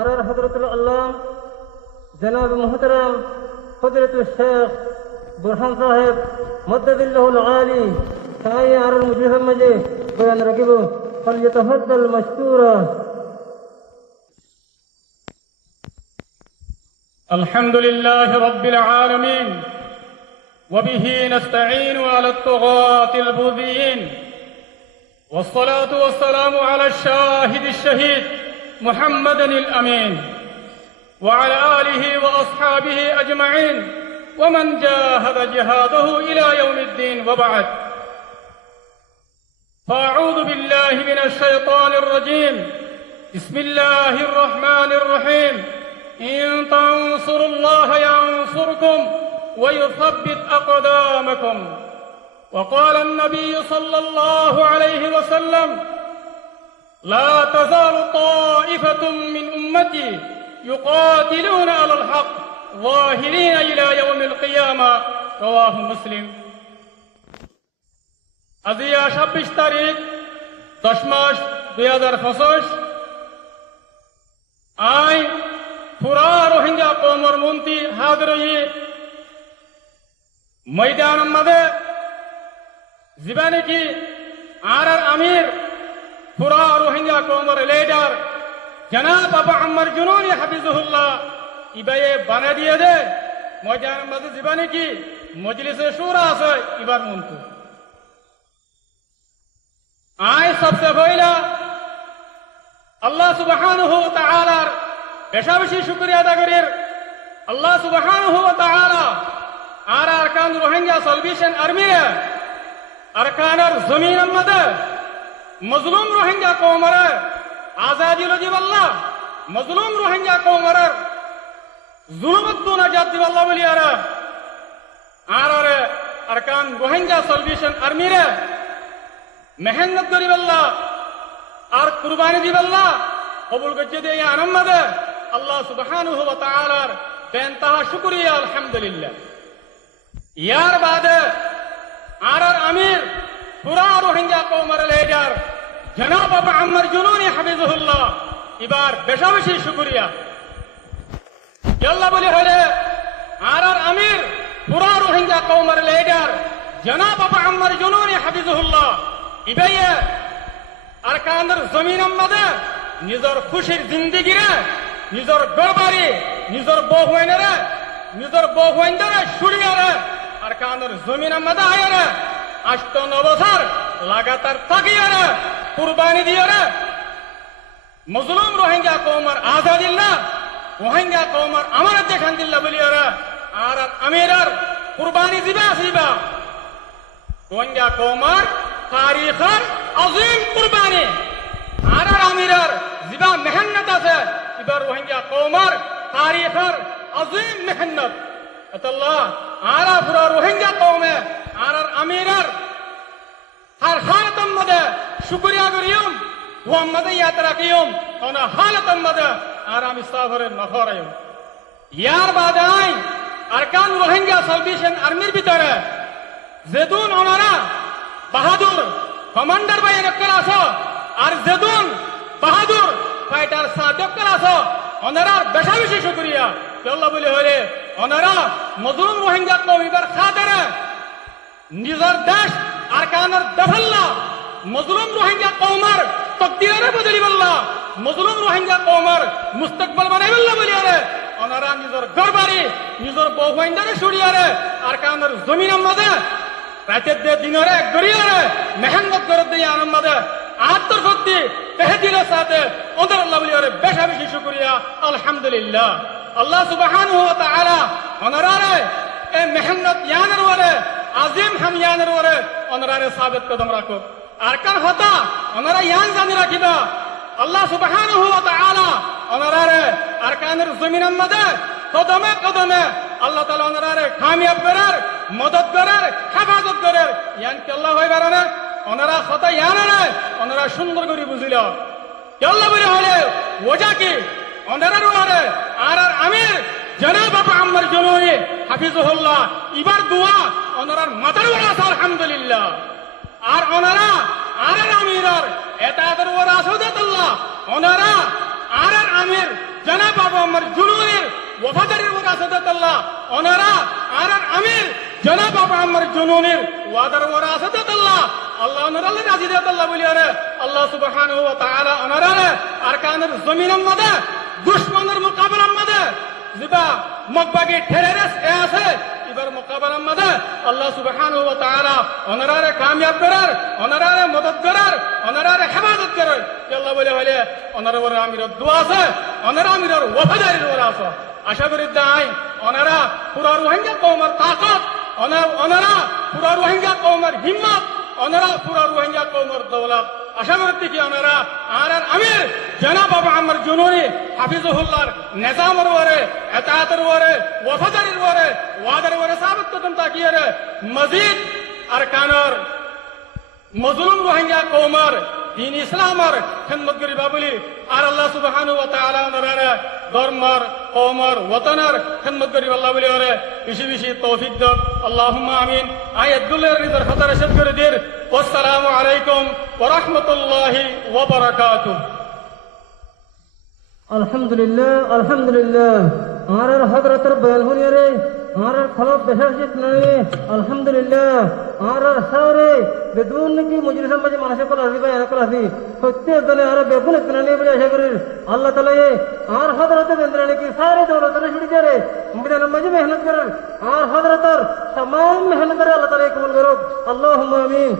আর হযরতুল আল্লাহ জনাব মুহতারাম হযরতুল শেখ বুরহান সাহেব মদ্দাদিল্লাহুল আলী তাই আর মুজিবের মাঝে বয়ান রাখিব ফালইতাফাদ্দাল মাশকুরা। الحمد لله رب العالمين وبه نستعين على الطغاة البغيين والصلاة والسلام على الشاهد الشهيد محمد الأمين وعلى آله وأصحابه أجمعين ومن جاهد جهاده إلى يوم الدين وبعد فأعوذ بالله من الشيطان الرجيم بسم الله الرحمن الرحيم إن تنصروا الله ينصركم ويثبت أقدامكم وقال النبي صلى الله عليه وسلم لا تزال طائفة من أمتي يقاتلون على الحق ظاهرين إلى يوم القيامة رواه مسلم। আজিয়া 26 তারিখ 10 মাস 2025 আই পুরা রোহিঙ্গা কওমর মন্ত্রী হাজির হয়ে ময়দান মধ্যে জীবনে কি আর আমির পুরা রোহিঙ্গা কওমর লিডার জনাব আবু আম্মার জুনুনি হাফিজুল্লাহ ইবায়ে বানা দিয়ে দে ময়দান মধ্যে জীবনে কি মজলিসে শুরা আছে ইবার মন্ত্রী আয় সবচেয়ে পয়লা আল্লাহ সুবহানাহু ওয়া তাআলার বেশা বেশি শুকরিয়া আদা করির। আল্লাহ সুবহানাহু ওয়া তাআলা আর আরকান রোহিঙ্গা সালভেশন আর্মি আরকানের জমিনের মধ্যে মজলুম রোহিঙ্গা কওমের আজাদি লজিব আল্লাহ মজলুম রোহিঙ্গা কওমের জুলুমত দো নাজাত দিব আল্লাহ বলি আর আরকান রোহিঙ্গা সালভেশন আর্মি রে মেহনত করিব আল্লাহ আর কুরবানি দিব আল্লাহ কবুল করতে দিয়ে আনন্দ আল্লাহ সুবহানাহু ওয়া তাআলার বেনতাহা শুকরিয়া আলহামদুলিল্লাহ। ইয়ার বাদে আর আমির পুরা রোহিঙ্গা কওমের লিডার জনাব আবু আম্মার জুনুনি হাফিজুল্লাহ এবার বেশা বেশি শুকরিয়া আল্লাহ বলি হলে আর আমির পুরা রোহিঙ্গা কওমের লিডার জনাব আবু আম্মার জুনুনি হাফিজুল্লাহ ইবাইয়ে আরকানের জমিনের মধ্যে নিজের খুশির জিন্দিগিরে নিজের গড়বাড়ি নিজের বউ হইনরে শুড়িয়ারে আরকানের জমিনের মধ্যে আয়ারে 8-9 বছর লাগাতার থাকিয়ারে কুরবানি দিয়ারে মজলুম রোহিঙ্গা কওমের আজাদিল্লাহ রোহিঙ্গা কওমের আমানত দেখান দিল্লাহ বলিয়ারে আর আমিরার কুরবানি দিবা আসিবা রোহিঙ্গা কওমের তারিখের আজিম কুরবানি আর আমিরার জিবা মেহনত আছে এবার রোহিঙ্গা কওমের তারিখের আজিম মেহনত আল্লাহ আর পুরা রোহিঙ্গা কওমে আর আমিরার হর হালতন মধ্যে শুকরিয়া করিয়ম মুহাম্মদ ইয়াত রাখিয়ম কোন হালতন মধ্যে আর আমি সাফরের নফরায়ম। ইয়ার বাদে আই আরকান রোহিঙ্গা সালভেশন আর্মির ভিতরে যেদুন ওনারা বাহাদুর কমান্ডার বাই নকল আসো আর যেদুন বাহাদুর ফাইটার সাদকল আসো ওনারা বেশা বেশি শুকরিয়া আল্লাহ বলে হলে ওনারা মজলুম রোহিঙ্গা কওমিবার খাতিরে নিজের দেশ আরকানের দফল্লা মজলুম রোহিঙ্গা কওমের তকদিরে বদলিবাল্লাহ মজলুম রোহিঙ্গা কওমের মুস্তাকবাল বানাইবাল্লাহ বলি আরে ওনারা নিজের ঘরবাড়ি নিজের বউ হইনরে শুড়িয়ারে আরকানের জমিনের মধ্যে রাতের দিয়ে দিনরে গড়িয়ারে মেহনত করে দিয়ে আনন্দ আত্মর শক্তি তেহদিলের সাথে ওদের আল্লাহ বলি আরে বেশা বেশি শুকরিয়া আলহামদুলিল্লাহ। আল্লাহ সুবহানাহু ওয়া তাআলা ওনারে এই মেহনত ইয়ানের ওরে আজিম হাম ইয়ানের ওরে ওনারে সাবিত কদম রাখো আর কার হতা ওনারা ইয়ান জানি রাখিবা আল্লাহ সুবহানাহু ওয়া তাআলা ওনারে আরকানের জমিনের মধ্যে কদমে কদমে আল্লাহ তাআলা ওনারে কামিয়াব করার মদদ করার হেফাজত করার ইয়ান কে আল্লাহ হয় বারানে ওনারা হতা ইয়ানে ওনারা সুন্দর করে বুঝিল আল্লাহ বলে হলে ওজা কি ওনারে ওরে আর আমির জনাব আবু আম্মার জুনুনি হাফিজুল্লাহ ইবার দোয়া ওনার মাথার উপর আছে আলহামদুলিল্লাহ আর ওনারা আর আমিরার এতাদের ওর আসুদাত আল্লাহ ওনারা আর আমির জনাব আবু আম্মার জুনুনের ওয়াফাদারির ওয়ারাসাত আল্লাহ ওনারা আর আমির জনাব আবু আম্মার জুনুনের ওয়াদার ওয়ারাসাত আল্লাহ আল্লাহ ওনারা রাজি দেত আল্লাহ বলি আরে আল্লাহ সুবহানাহু ওয়া তাআলা ওনারা আরকানের জমিনের মধ্যে দুশমনের মোকাবেলার মধ্যে জিবা মকবাগে ঠেরেরেস এ আছে এবার মোকাবেলার মধ্যে আল্লাহ সুবহানাহু ওয়া তাআলা ওনারা কামিয়াব করার ওনারা মদদ করার ওনারা হেফাজত করার আল্লাহ বলে হলে ওনারা ওরা আমির দোয়া আছে ওনারা আমিরের ওয়াফাদারির ওরা আছে আশা করি দাই ওনারা পুরা রোহিঙ্গা কওমের তাকত ওনারা পুরা রোহিঙ্গা কওমের হিম্মত ওনারা পুরা রোহিঙ্গা কওমের দৌলত আশা করতে কি ওনারা আর আমির জনাব আবু আম্মার জুনুনি হাফিজুহুল্লাহর নিজামের ওরে ইতাআতের ওরে ওয়াফাদারির ওরে ওয়াদার ওরে সাবিত কদম তাকিয়ে মজিদ আরকানের মজলুম রোহিঙ্গা কওমের দিন ইসলামের খিদমত করিবা বলি আর আল্লাহ সুবহানাহু ওয়া তাআলা ওনারা ধর্মের কওমের ওয়াতনের খিদমত করিবা আল্লাহ বলি ওরে বেশি বেশি তৌফিক দাও আল্লাহুম্মা আমিন আয়াতুল্লাহর রিজার খাতার রশদ করে দির আসসালামু আলাইকুম ওয়া রাহমাতুল্লাহি ওয়া বারাকাতুহু আলহামদুলিল্লাহ আর হযরতের বয়ান হইয়া রে আর খলব বেশাশিত নাই আলহামদুলিল্লাহ আর সারে বেদুন কি মজলিসের মাঝে মানুষে কল আসি বয়ান কল আসি প্রত্যেক দলে আর বেগুন ইতনানি বলে আশা করি আল্লাহ তাআলা আর হযরতের ইন্দ্রানি কি সারে দৌলতের ছুটি করে বিদানের মাঝে মেহনত করেন আর হযরতের तमाम मेहनत करे अल्लाह ताला कबूल करो अल्लाहुम्मा आमीन।